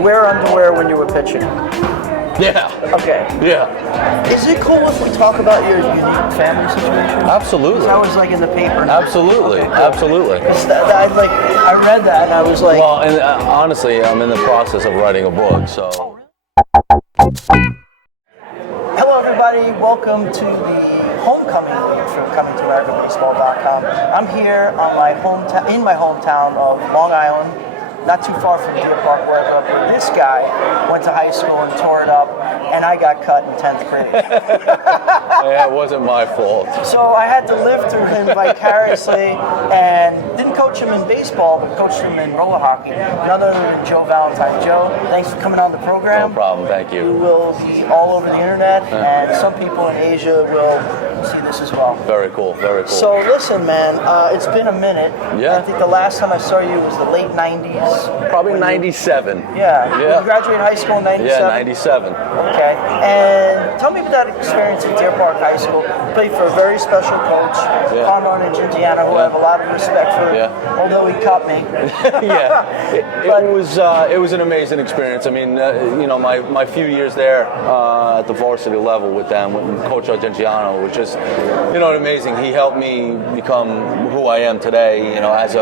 you wear underwear when you were pitching? Yeah. Okay. Yeah. Is it cool if we talk about your unique family situation? Absolutely. That was like in the paper. Absolutely. Okay, cool. Absolutely. I read that and I was like. Well, and honestly, I'm in the process of writing a book, so. Hello, everybody. Welcome to the homecoming week for ComingToAmericanBaseball.com. I'm here on in my hometown of Long Island, not too far from Deer Park, where I grew up. Where this guy went to high school and tore it up, and I got cut in 10th grade. Yeah, it wasn't my fault. So I had to live through him vicariously, and didn't coach him in baseball, but coached him in roller hockey. None other than Joe Valentine. Joe, thanks for coming on the program. No problem, thank you. You will be all over the internet, and some people in Asia will see this as well. Very cool, very cool. So listen, man, it's been a minute. Yeah. I think the last time I saw you was the late 90s. Probably 97. Yeah. Yeah. You graduated high school in 97? Yeah, 97. Okay. And tell me about that experience at Deer Park High School. Played for a very special coach, Conrad in Indiana, who I have a lot of respect for, although he caught me. Yeah. It was an amazing experience. I mean, my few years there at the varsity level with them, with Coach Argentiano, was just, amazing. He helped me become who I am today, as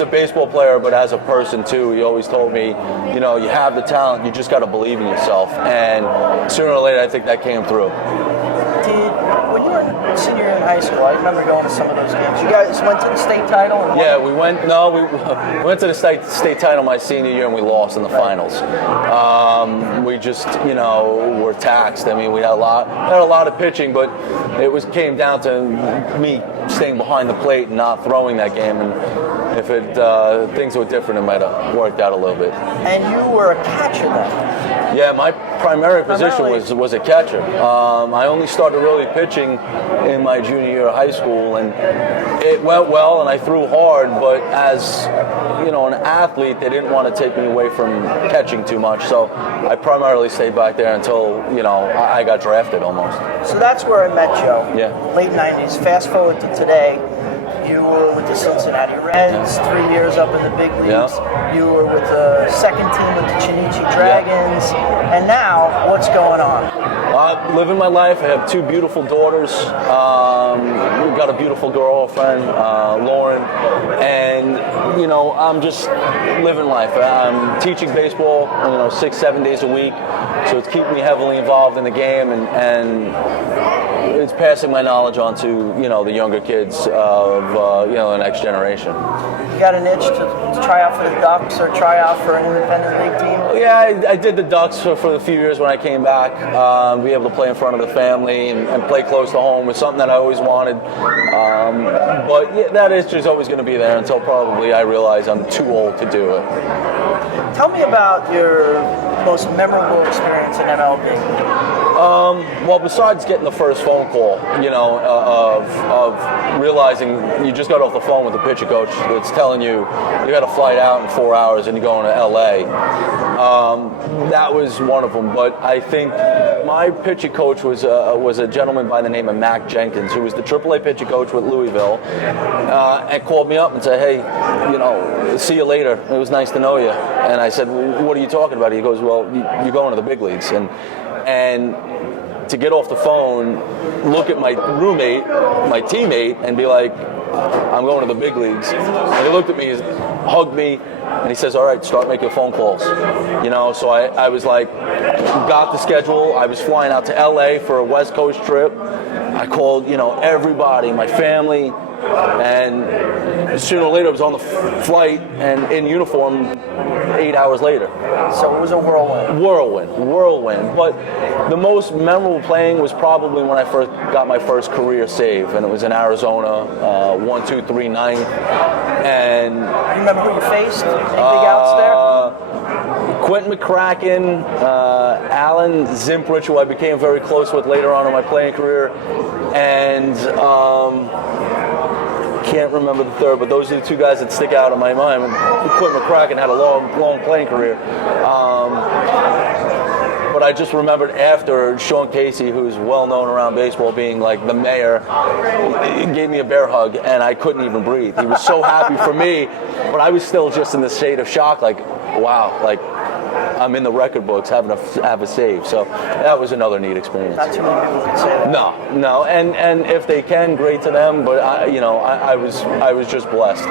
a baseball player, but as a person too. He always told me, you have the talent, you just got to believe in yourself. And sooner or later, I think that came through. When you were a senior in high school, I remember going to some of those games. You guys went to the state title? And we went to the state title my senior year, and we lost in the finals. We just, were taxed. I mean, we had a lot of pitching, but it came down to me staying behind the plate and not throwing that game. And if things were different, it might have worked out a little bit. And you were a catcher then? Yeah, my primary position was a catcher. I only started really pitching in my junior year of high school, and it went well, and I threw hard, but as an athlete, they didn't want to take me away from catching too much, so I primarily stayed back there until, I got drafted almost. So that's where I met Joe. Yeah. Late 90s. Fast forward to today. You were with the Cincinnati Reds, 3 years up in the big leagues. Yeah. You were with the second team with the Cincinnati Dragons. And now, what's going on? Living my life. I have two beautiful daughters. We've got a beautiful girlfriend, Lauren. And, I'm just living life. I'm teaching baseball, 6-7 days a week. So it's keeping me heavily involved in the game, and it's passing my knowledge on to, the younger kids of, the next generation. You got an itch to try out for the Ducks or try out for an independent league team? Yeah, I did the Ducks for the few years when I came back. Be able to play in front of the family and play close to home was something that I always wanted. But yeah, that itch is always going to be there until probably I realize I'm too old to do it. Tell me about your most memorable experience in MLB. Well, besides getting the first phone call, of realizing you just got off the phone with the pitcher coach that's telling you got to fly out in 4 hours and you're going to LA. That was one of them. But I think my pitcher coach was a gentleman by the name of Mac Jenkins, who was the AAA pitcher coach with Louisville, and called me up and said, "Hey, see you later. It was nice to know you." And I said, "What are you talking about?" He goes, "Well, you're going to the big leagues." And to get off the phone, look at my roommate, my teammate, and be like, "I'm going to the big leagues." And he looked at me, hugged me, and he says, "All right, start making phone calls." So I was like, got the schedule. I was flying out to LA for a West Coast trip. I called, everybody, my family, and sooner or later I was on the flight and in uniform 8 hours later. So it was a whirlwind. Whirlwind. But the most memorable playing was probably when I first got my first career save, and it was in Arizona, 1-2-3 ninth. And you remember who you faced? Any big outs there? Quentin McCracken, Alan Zimprich, who I became very close with later on in my playing career, and can't remember the third, but those are the two guys that stick out in my mind. Quentin McCracken had a long playing career. But I just remembered after Sean Casey, who's well known around baseball, being like the mayor, he gave me a bear hug, and I couldn't even breathe. He was so happy for me, but I was still just in the state of shock, like, wow, like I'm in the record books having have a save. So that was another neat experience. Not too many people can say that. No, and if they can, great to them. But I was just blessed.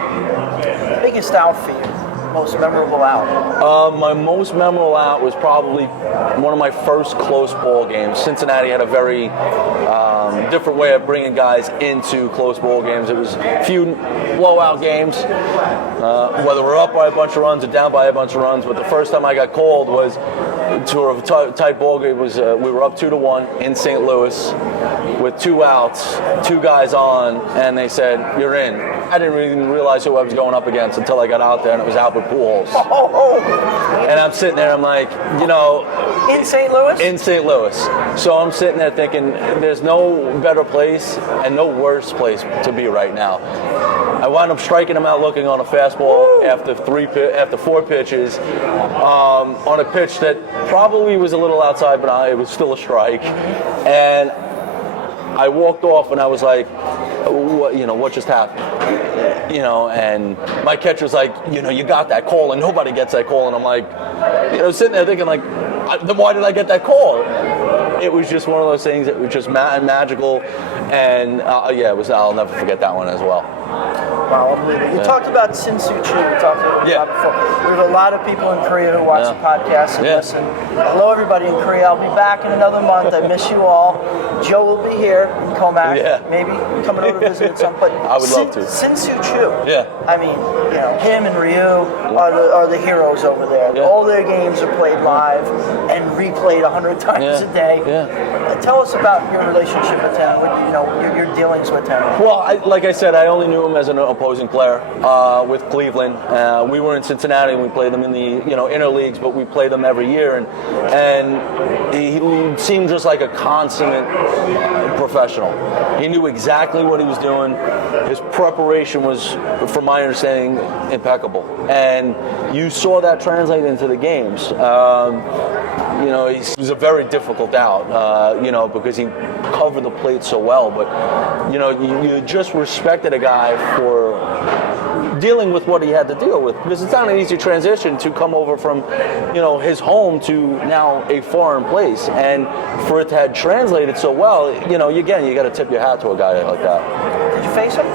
Biggest out for you? Most memorable out? My most memorable out was probably one of my first close ball games. Cincinnati had a very different way of bringing guys into close ball games. It was a few blowout games, whether we're up by a bunch of runs or down by a bunch of runs. But the first time I got called was to a tight ball game. We were up 2-1 in St. Louis with 2 outs, 2 guys on, and they said, "You're in." I didn't even realize who I was going up against until I got out there, and it was Albert Pujols. And I'm sitting there, I'm like, in St. Louis? In St. Louis. So I'm sitting there thinking, there's no better place and no worse place to be right now. I wound up striking him out looking on a fastball after 4 pitches, on a pitch that probably was a little outside, but it was still a strike. And I walked off and I was like, what just happened? And my catcher's like, you got that call, and nobody gets that call. And I'm like, sitting there thinking, like, then why did I get that call? It was just one of those things that was just magical, and I'll never forget that one as well. Wow, unbelievable. We talked about Sin-Soo Choo. We talked about before. We have a lot of people in Korea who watch the podcast and listen. Hello, everybody in Korea. I'll be back in another month. I miss you all. Joe will be here in Comac. Yeah. Maybe coming over to visit at some point. I would love to. Sin-Soo Choo. Yeah. I mean, him and Ryu are the heroes over there. Yeah. All their games are played live and replayed 100 times a day. Yeah. Tell us about your relationship with him. Your dealings with him. Well, like I said, I only knew him as an opposing player with Cleveland. We were in Cincinnati and we played them in the inner leagues, but we played them every year, and he seemed just like a consummate professional. He knew exactly what he was doing. His preparation was, from my understanding, impeccable, and you saw that translate into the games. He was a very difficult out, because he covered the plate so well. But you just respected a guy for dealing with what he had to deal with, because it's not an easy transition to come over from his home to now a foreign place, and for it to have translated so well, you got to tip your hat to a guy like that. Did you face him?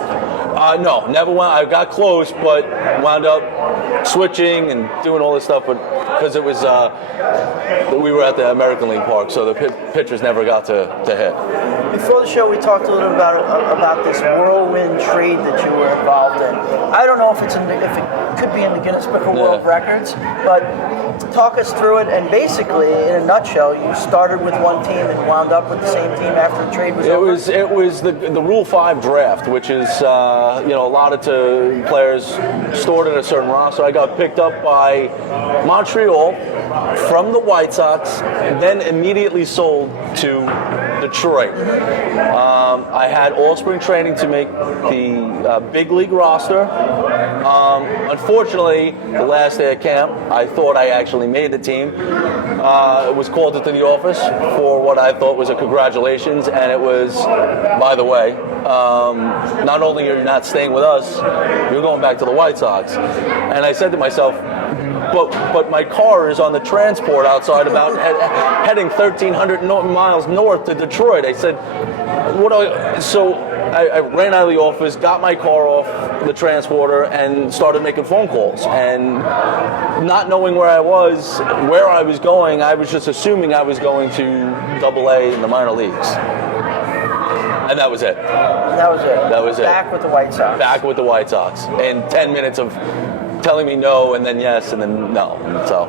No, never went. I got close, but wound up switching and doing all this stuff, but because it was we were at the American League Park, so the pitchers never got to hit. Before the show, we talked a little about this Whirlwind trade that you were involved in. I don't know if it could be in the Guinness Book of World Records, but talk us through it. And basically, in a nutshell, you started with one team and wound up with the same team after the trade was over. It was the Rule 5 draft, which is allotted to players stored in a certain roster. I got picked up by Montreal from the White Sox, then immediately sold to Detroit. I had all spring training to make the big league roster. Unfortunately, the last day of camp, I thought I actually made the team. Was called into the office for what I thought was a congratulations, and it was, by the way, not only are you not staying with us, you're going back to the White Sox. And I said to myself, but my car is on the transport outside about heading 1,300 miles north to Detroit. I said, so I ran out of the office, got my car off the transporter, and started making phone calls. And not knowing where I was going, I was just assuming I was going to Double-A in the minor leagues. And that was it. That was it. Back with the White Sox. Back with the White Sox. In 10 minutes of telling me no, and then yes, and then no. So,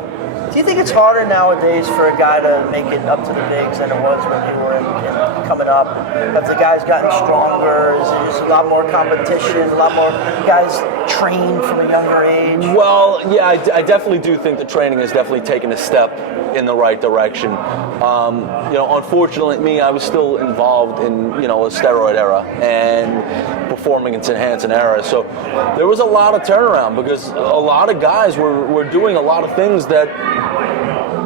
do you think it's harder nowadays for a guy to make it up to the bigs than it was when you were coming up? Have the guys gotten stronger? Is there just a lot more competition? A lot more guys trained from a younger age? Well, yeah, I definitely do think the training has definitely taken a step in the right direction. Unfortunately, I was still involved in a steroid era and performance enhancing era. So there was a lot of turnaround because a lot of guys were doing a lot of things that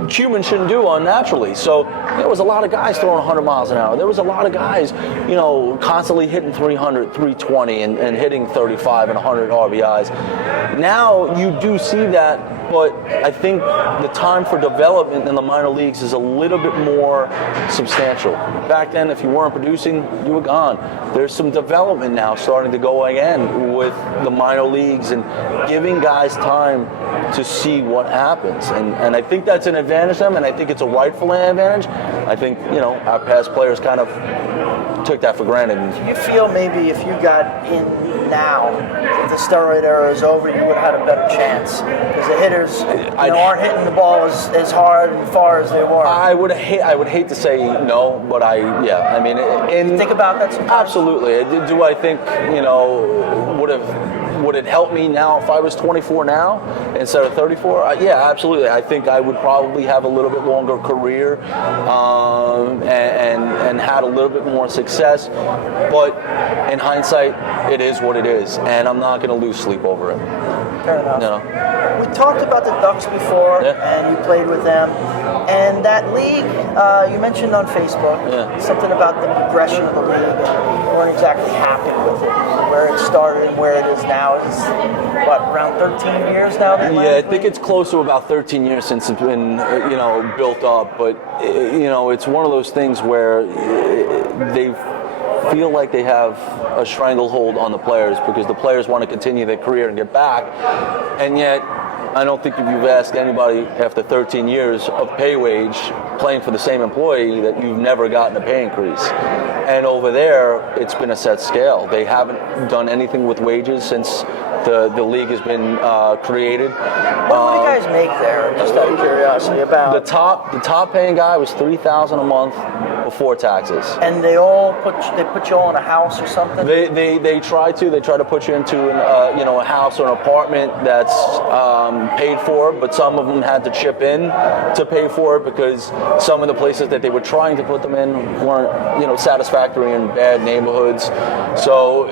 humans shouldn't do unnaturally. So there was a lot of guys throwing 100 miles an hour. There was a lot of guys, constantly hitting 300, 320 and hitting 35 and 100 RBIs. Now you do see that But I think the time for development in the minor leagues is a little bit more substantial. Back then, if you weren't producing, you were gone. There's some development now starting to go again with the minor leagues and giving guys time to see what happens. And I think that's an advantage to them, and I think it's a rightful advantage. I think, our past players kind of took that for granted. Do you feel maybe if you got in now, if the steroid era is over, you would have had a better chance? Because the hitters aren't hitting the ball as hard and far as they were. I would hate to say no, but I mean, you think about that sometimes? Absolutely. Do I think, would it help me now if I was 24 now instead of 34? Yeah, absolutely. I think I would probably have a little bit longer career and had a little bit more success. But in hindsight, it is what it is, and I'm not going to lose sleep over it. Fair enough. We talked about the Ducks before, and you played with them. And that league, you mentioned on Facebook, something about the progression of the league, and you weren't exactly happy with it, where it started and where it is now. Is around 13 years now? I think it's close to about 13 years since it's been, built up. But, it's one of those things where they feel like they have a stranglehold on the players because the players want to continue their career and get back. And yet, I don't think if you've asked anybody after 13 years of pay wage playing for the same employee that you've never gotten a pay increase. And over there, it's been a set scale. They haven't done anything with wages since the league has been created. What do you guys make there? Just out of curiosity, about the top paying guy was $3,000 a month before taxes. And they put you all in a house or something? They try to put you into a house or an apartment that's paid for, but some of them had to chip in to pay for it because some of the places that they were trying to put them in weren't satisfactory in bad neighborhoods. So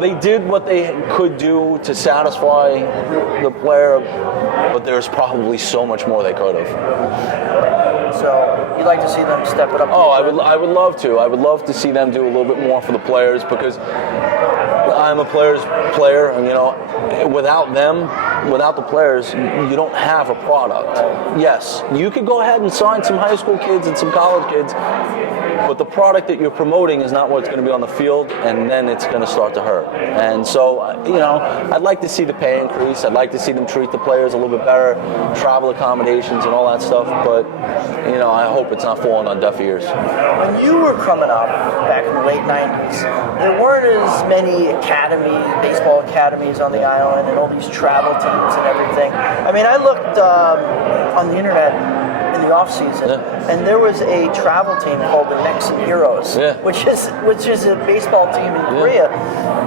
they did what they could do to satisfy the player, but there's probably so much more they could have. So you'd like to see them step it up? Oh, I would love to. I would love to see them do a little bit more for the players because I'm a player's player, and without them, without the players, you don't have a product. Yes, you could go ahead and sign some high school kids and some college kids, but the product that you're promoting is not what's going to be on the field, and then it's going to start to hurt. And so, I'd like to see the pay increase. I'd like to see them treat the players a little bit better, travel accommodations and all that stuff, but, I hope it's not falling on deaf ears. When you were coming up back in the late 90s, there weren't as many baseball academies on the island and all these travel teams and everything. I mean, I looked on the internet in the off season, and there was a travel team called the Nexen Heroes, which is a baseball team in Korea.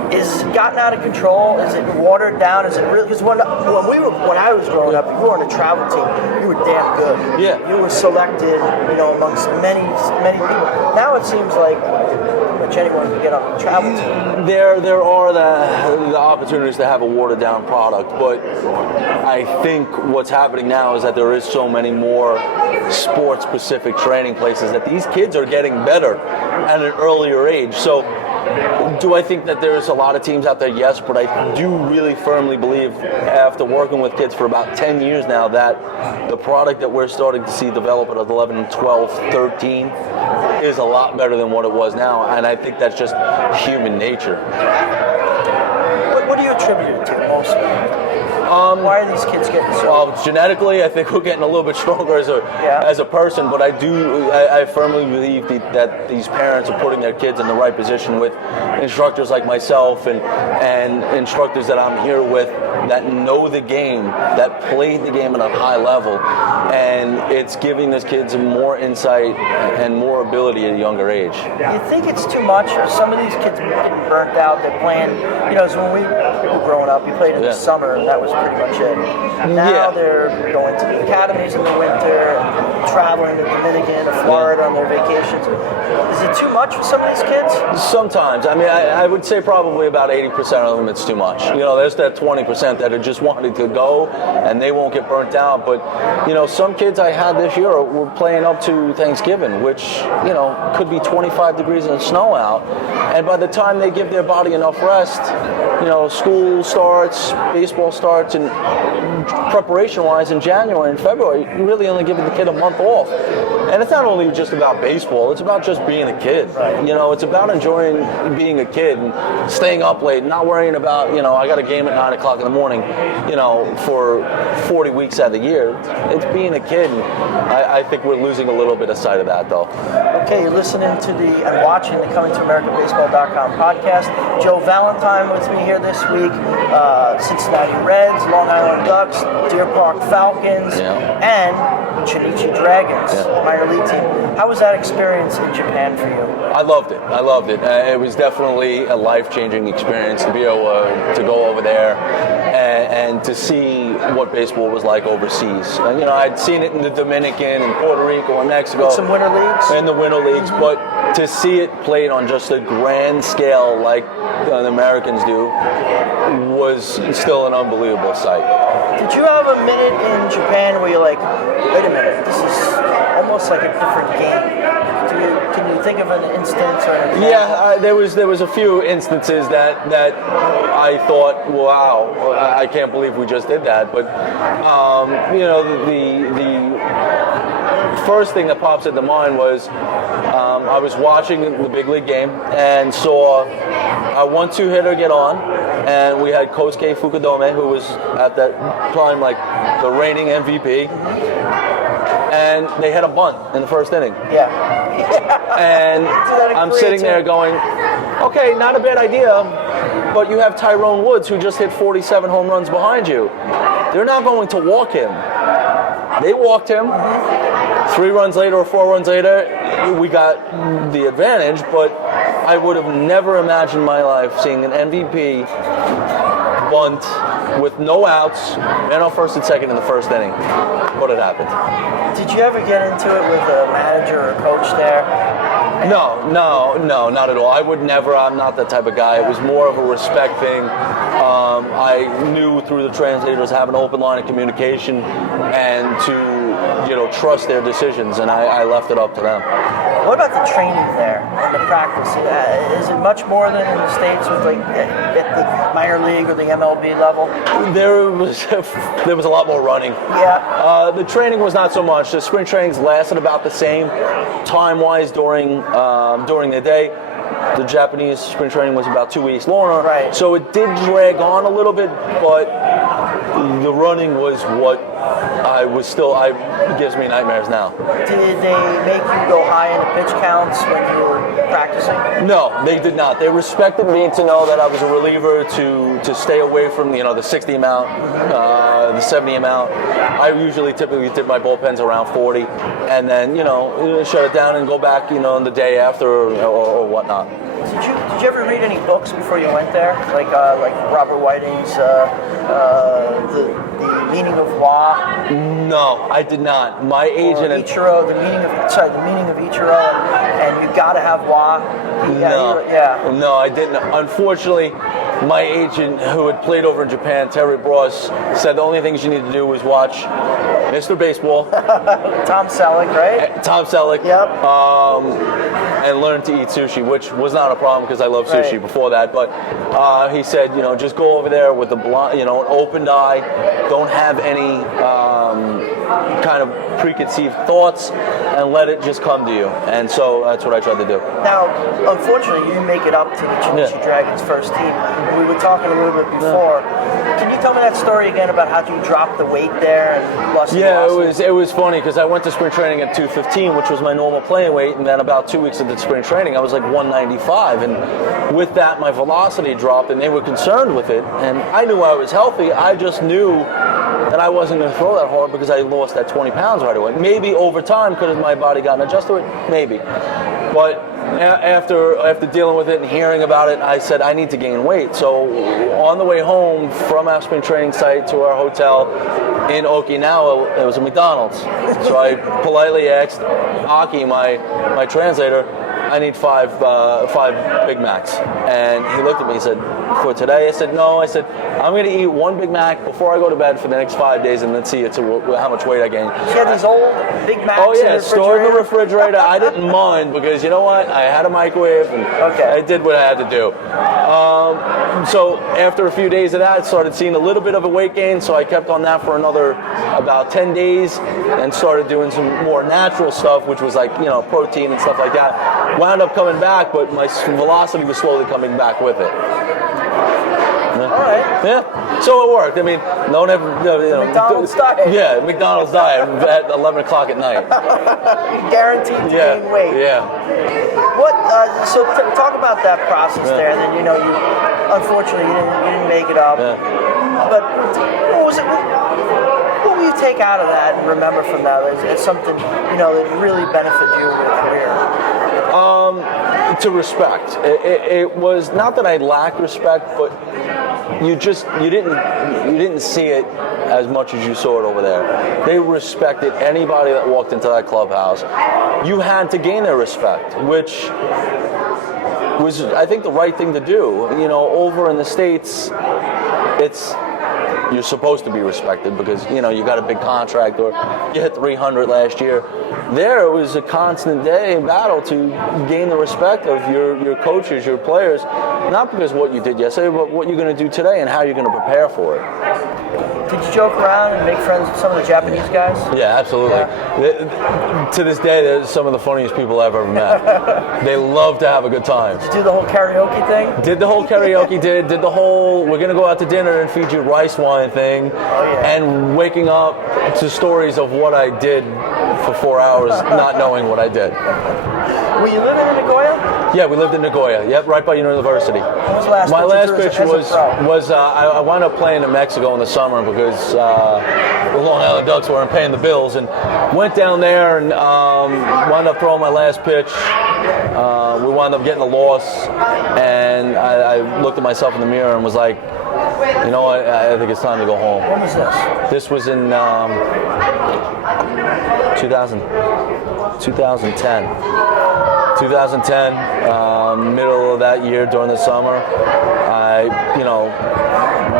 Is it gotten out of control? Is it watered down? Is it really? Because when I was growing up, if you were on a travel team, you were damn good. Yeah. You were selected, amongst many people. Now it seems like pretty much anyone can get on a travel team. There are the opportunities to have a watered down product, but I think what's happening now is that there is so many more sports specific training places that these kids are getting better at an earlier age. So do I think that there's a lot of teams out there? Yes, but I do really firmly believe after working with kids for about 10 years now that the product that we're starting to see develop at 11, 12, 13 is a lot better than what it was now, and I think that's just human nature. What do you attribute it to mostly? Why are these kids getting so? Well, genetically, I think we're getting a little bit stronger as a person, but I firmly believe that these parents are putting their kids in the right position with instructors like myself and instructors that I'm here with that know the game, that played the game at a high level, and it's giving these kids more insight and more ability at a younger age. You think it's too much, or some of these kids are getting burnt out? They're playing, so when we were growing up, we played in the summer, and that was pretty much it. Now they're going to the academies in the winter, traveling to Dominican or Florida on their vacations. Is it too much for some of these kids? Sometimes. I mean, I would say probably about 80% of them it's too much. There's that 20% 10% that are just wanting to go and they won't get burnt out. But, some kids I had this year were playing up to Thanksgiving, which, could be 25 degrees and snow out. And by the time they give their body enough rest, school starts, baseball starts, and preparation-wise in January and February, you're really only giving the kid a month off. And it's not only just about baseball, it's about just being a kid. Right. It's about enjoying being a kid and staying up late, not worrying about, I got a game at 9 o'clock in the morning, for 40 weeks out of the year. It's being a kid, and I think we're losing a little bit of sight of that, though. Okay, you're listening to and watching the ComingToAmericanBaseball.com podcast. Joe Valentine with me here this week. Cincinnati Reds, Long Island Ducks, Deer Park Falcons, and Chinichi Dragons, minor league team. How was that experience in Japan for you? I loved it. It was definitely a life-changing experience to be able to go over there and to see what baseball was like overseas. I'd seen it in the Dominican and Puerto Rico and Mexico. With some winter leagues? In the winter leagues, but to see it played on just a grand scale like the Americans do was still an unbelievable sight. Did you have a minute in Japan where you're like, wait a minute, this is almost like a different game? Can you think of an instance or an example? Yeah, there was a few instances that I thought, wow, I can't believe we just did that. But the first thing that pops into mind was I was watching the big league game and saw a 1-2 hitter get on, and we had Kosuke Fukudome, who was at that time like the reigning MVP, and they had a bunt in the first inning. Yeah. And I'm sitting there going, okay, not a bad idea, but you have Tyrone Woods, who just hit 47 home runs behind you. They're not going to walk him. They walked him. 3 runs later or 4 runs later, we got the advantage, but I would have never imagined in my life seeing an MVP bunt with no outs, man on first and second in the first inning. What had happened? Did you ever get into it with a manager or a coach there? No, not at all. I would never. I'm not that type of guy. It was more of a respect thing. I knew through the translators have an open line of communication and to trust their decisions, and I left it up to them. What about the training there and the practice? Is it much more than in the States with at the minor league or the MLB level? There was a lot more running. Yeah. The training was not so much. The spring trainings lasted about the same time-wise during the day. The Japanese spring training was about 2 weeks longer. Right. So it did drag on a little bit, but the running was what gives me nightmares now. Did they make you go high in the pitch counts when you were practicing? No, they did not. They respected me to know that I was a reliever to stay away from the 60 amount, the 70 amount. I typically did my bullpens around 40, and then shut it down and go back in the day after or whatnot. Did you ever read any books before you went there, like Robert Whiting's the Meaning of WA? No, I did not. My agent and Ichiro, the meaning of Ichiro, and you got to have WA. No, I didn't. Unfortunately, my agent, who had played over in Japan, Terry Bross, said the only things you need to do is watch Mr. Baseball, Tom Selleck, right? Tom Selleck. Yep. And learn to eat sushi, which was not a problem because I loved sushi before that. But he said, just go over there with an open eye. Don't have any kind of preconceived thoughts, and let it just come to you. And so that's what I tried to do. Now, unfortunately, you didn't make it up to the Chinichi Dragons first team. We were talking a little bit before. Can you tell me that story again about how you dropped the weight there and lost? Yeah, it was funny because I went to spring training at 215, which was my normal playing weight, and then about 2 weeks into spring training, I was like 195, and with that, my velocity dropped, and they were concerned with it. And I knew I was healthy. I just knew that I wasn't going to throw that hard because I lost that 20 pounds right away. Maybe over time, could have my body gotten adjusted to it? Maybe. But after dealing with it and hearing about it, I said I need to gain weight. So on the way home from our spring training site to our hotel in Okinawa, it was a McDonald's. So I politely asked Aki, my translator, I need five Big Macs. And he looked at me and said, for today? I said, no. I said, I'm going to eat one Big Mac before I go to bed for the next 5 days, and then see how much weight I gain. You had these old Big Macs Oh, yeah, in the stored in the refrigerator. I didn't mind because, you know what? I had a microwave, and I did what I had to do. So after a few days of that, I started seeing a little bit of a weight gain, so I kept on that for another about 10 days and started doing some more natural stuff, which was like, protein and stuff like that. Wound up coming back, but my velocity was slowly coming back with it. All right. Yeah, so it worked. I mean, McDonald's diet. Yeah, McDonald's diet at 11 o'clock at night. Guaranteed to gain weight. Yeah. What? So talk about that process there. And then you unfortunately you didn't make it up. Yeah. But what was it? What will you take out of that and remember from that as something that really benefited you in your career? To respect. It was not that I lacked respect, but you didn't see it as much as you saw it over there. They respected anybody that walked into that clubhouse. You had to gain their respect, which was, I think, the right thing to do. Over in the States, you're supposed to be respected because you got a big contract or you hit 300 last year. There it was a constant day battle to gain the respect of your coaches, your players, not because of what you did yesterday, but what you're going to do today and how you're going to prepare for it. Did you joke around and make friends with some of the Japanese guys? Yeah, absolutely. Yeah. To this day, they're some of the funniest people I've ever met. They love to have a good time. Did you do the whole karaoke thing? Did the whole karaoke, did the whole, we're going to go out to dinner and feed you rice wine thing. And waking up to stories of what I did for 4 hours, not knowing what I did. Were you living in Nagoya? Yeah, we lived in Nagoya. Yep, right by university. What was the last My last pitch pitch was I wound up playing in Mexico in the summer because the Long Island Ducks weren't paying the bills, and went down there and wound up throwing my last pitch. We wound up getting a loss, and I looked at myself in the mirror and was like, you know what, I think it's time to go home. When was this? This was in 2010. 2010, middle of that year during the summer, I,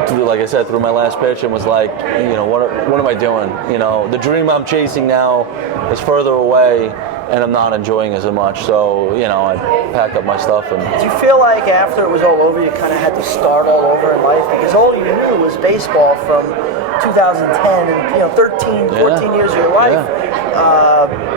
like I said, threw my last pitch and was like, what am I doing? The dream I'm chasing now is further away, and I'm not enjoying as much. So, I packed up my stuff. And did you feel like after it was all over, you kind of had to start all over in life? Because all you knew was baseball from 2010 and 13, 14 years of your life.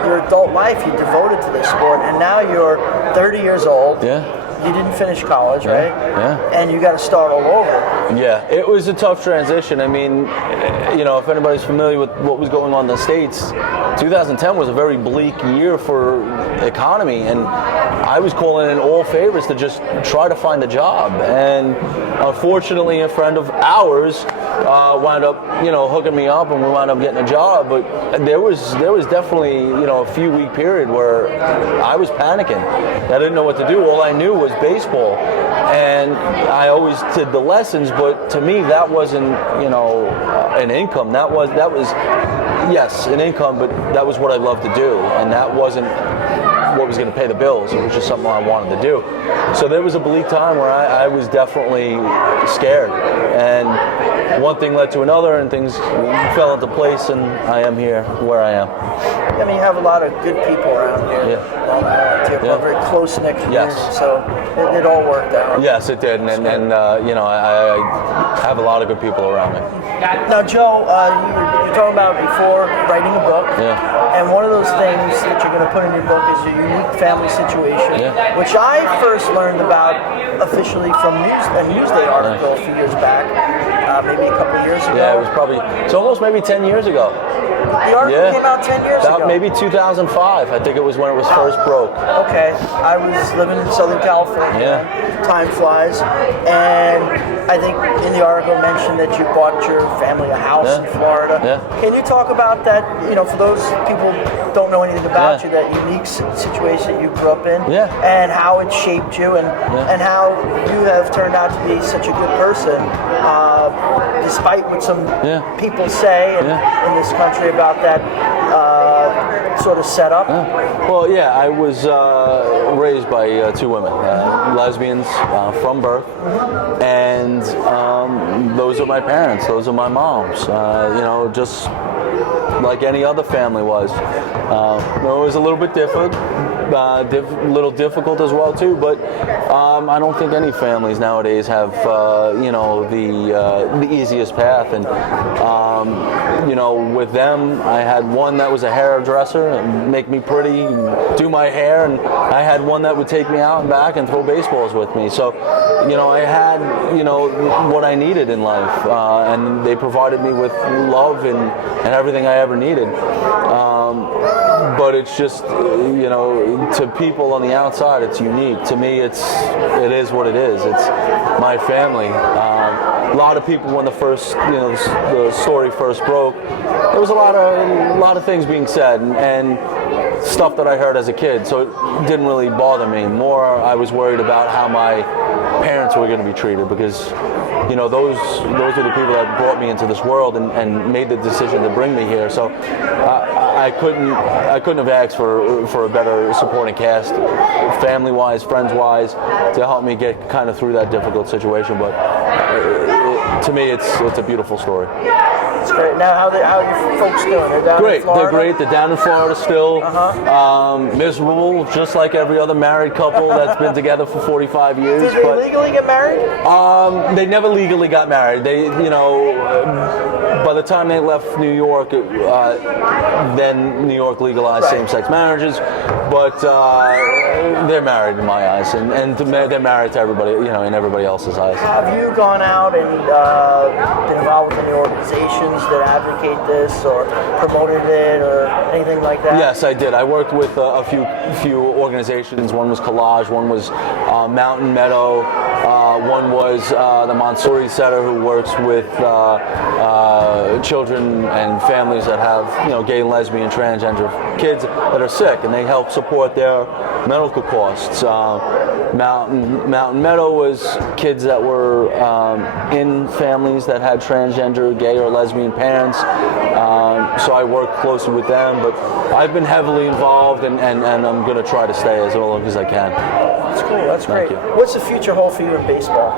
Your adult life, you devoted to this sport, and now you're 30 years old. Yeah. You didn't finish college, right? Yeah. And you got to start all over. Yeah, it was a tough transition. I mean, if anybody's familiar with what was going on in the States, 2010 was a very bleak year for the economy, and I was calling in all favors to just try to find a job. And unfortunately, a friend of ours wound up, hooking me up, and we wound up getting a job. But there was definitely, a few week period where I was panicking. I didn't know what to do. All I knew was baseball, and I always did the lessons. But to me, that wasn't, an income. That was yes, an income, but that was what I loved to do, and that wasn't what was going to pay the bills. It was just something I wanted to do. So there was a bleak time where I was definitely scared, and one thing led to another, and things fell into place, and I am here where I am. I mean, you have a lot of good people around here. Yeah. You're a very close-knit community, so it all worked out. Yes, it did, and I have a lot of good people around me. Now, Joe, you were talking about before writing a book, and one of those things that you're going to put in your book is a unique family situation, which I first learned about officially from a Newsday article a few years back, maybe a couple of years ago. Yeah, it's almost maybe 10 years ago. The article came out 10 years ago. Maybe 2005. I think it was when it was first broke. Okay. I was living in Southern California. Time flies. And I think in the article mentioned that you bought your family a house in Florida. Can you talk about that, for those people who don't know anything about you, that unique situation that you grew up in, and how it shaped you, and how you have turned out to be such a good person despite what some Yeah. people say in this country about that sort of setup. Well, yeah, I was raised by two women, lesbians from birth, and those are my parents. Those are my moms. Just like any other family was. It was a little bit different. Little difficult as well too, but I don't think any families nowadays have the easiest path. And with them, I had one that was a hairdresser and make me pretty, and do my hair, and I had one that would take me out and back and throw baseballs with me. So, I had what I needed in life, and they provided me with love and everything I ever needed. But it's just, to people on the outside, it's unique. To me, it is what it is. It's my family. A lot of people, when the story first broke, there was a lot of things being said and stuff that I heard as a kid. So it didn't really bother me. More, I was worried about how my parents were going to be treated, because those are the people that brought me into this world and made the decision to bring me here. So I couldn't have asked for a better supporting cast, family-wise, friends-wise, to help me get kind of through that difficult situation. But to me, it's a beautiful story. It's great. Now, how are your folks doing? They're down in Florida? They're great. They're down in Florida still. Miserable, just like every other married couple that's been together for 45 years. Did they legally get married? They never legally got married. They, by the time they left New York, then New York legalized same-sex marriages. But they're married in my eyes, and they're married to everybody, in everybody else's eyes. Have you gone out and been involved with any organizations that advocate this or promoted it or anything like that? Yes, I did. I worked with a few organizations. One was Collage, one was Mountain Meadow, one was the Montsuri Center, who works with children and families that have gay, lesbian, transgender kids that are sick, and they help support their medical costs. Mountain Meadow was kids that were in families that had transgender, gay, or lesbian parents. So I work closely with them, but I've been heavily involved, and I'm going to try to stay as long as I can. That's cool. That's great. Thank you. What's the future hold for you in baseball?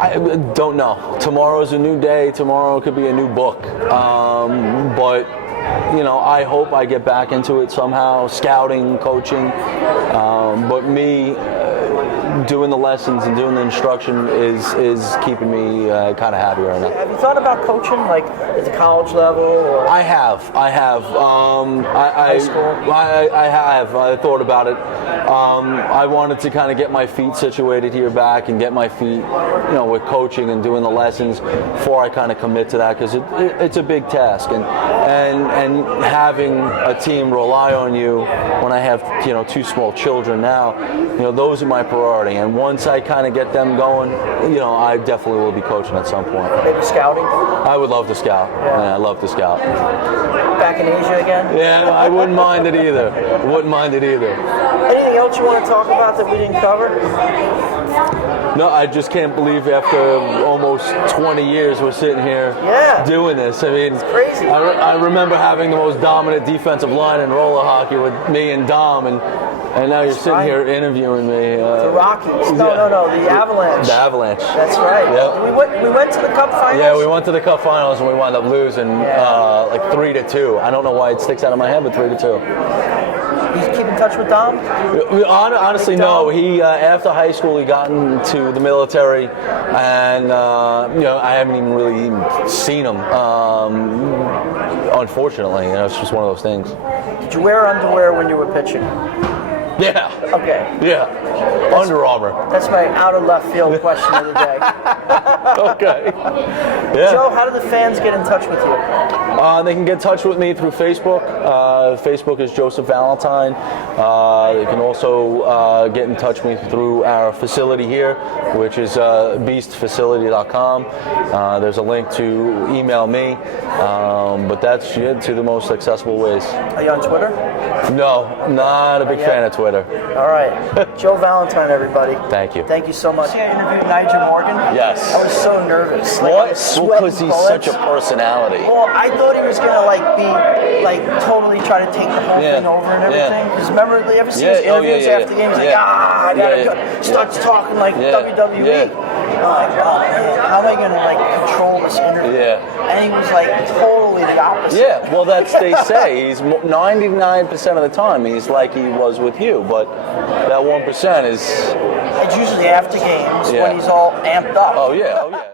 I don't know. Tomorrow's a new day. Tomorrow could be a new book. But I hope I get back into it somehow, scouting, coaching. But me doing the lessons and doing the instruction is keeping me kind of happy right now. Have you thought about coaching, like at the college level? Or? I have. High school? I have. I thought about it. I wanted to kind of get my feet situated here back and get my feet, with coaching and doing the lessons before I kind of commit to that, because it's a big task, and having a team rely on you when I have two small children now, those are my priority. And once I kind of get them going, I definitely will be coaching at some point. Maybe scouting? I would love to scout. Yeah, I love to scout. Back in Asia again? Yeah, I wouldn't mind it either. Anything else you want to talk about that we didn't cover? No, I just can't believe after almost 20 years we're sitting here doing this. I mean, it's crazy. I remember having the most dominant defensive line in roller hockey with me and Dom, and now you're sitting here interviewing me. The Rockies. No, the Avalanche. The Avalanche. That's right. Yep. We went to the Cup Finals? Yeah, we went to the Cup Finals and we wound up losing like 3-2. I don't know why it sticks out of my head, but 3-2. You keep in touch with Dom? Honestly, no. He after high school he got into the military, and I haven't even really seen him. Unfortunately, it's just one of those things. Did you wear underwear when you were pitching? Yeah. Okay. Yeah. Under Armour. That's my out of left field question of the day. Okay. Yeah. Joe, how do the fans get in touch with you? They can get in touch with me through Facebook. Facebook is Joseph Valentine. They can also get in touch with me through our facility here, which is beastfacility.com. There's a link to email me, but that's to the most accessible ways. Are you on Twitter? No, not a big fan of Twitter. All right. Joe Valentine, everybody. Thank you. Thank you so much. See, I interviewed Nigel Morgan. Yes. I was so so nervous. Like, What? sweating Because he's bullets. such a personality. Well, I thought he was gonna totally try to take the whole thing over and everything. Because remember, you ever see his interviews after the game? He's like, I gotta go. Starts talking like WWE. I'm like, oh man, how am I gonna control this interview? And he was like totally the opposite. Yeah, well, they say he's 99% of the time he's like he was with you, but that 1% is. It's usually after games when he's all amped up. Oh yeah.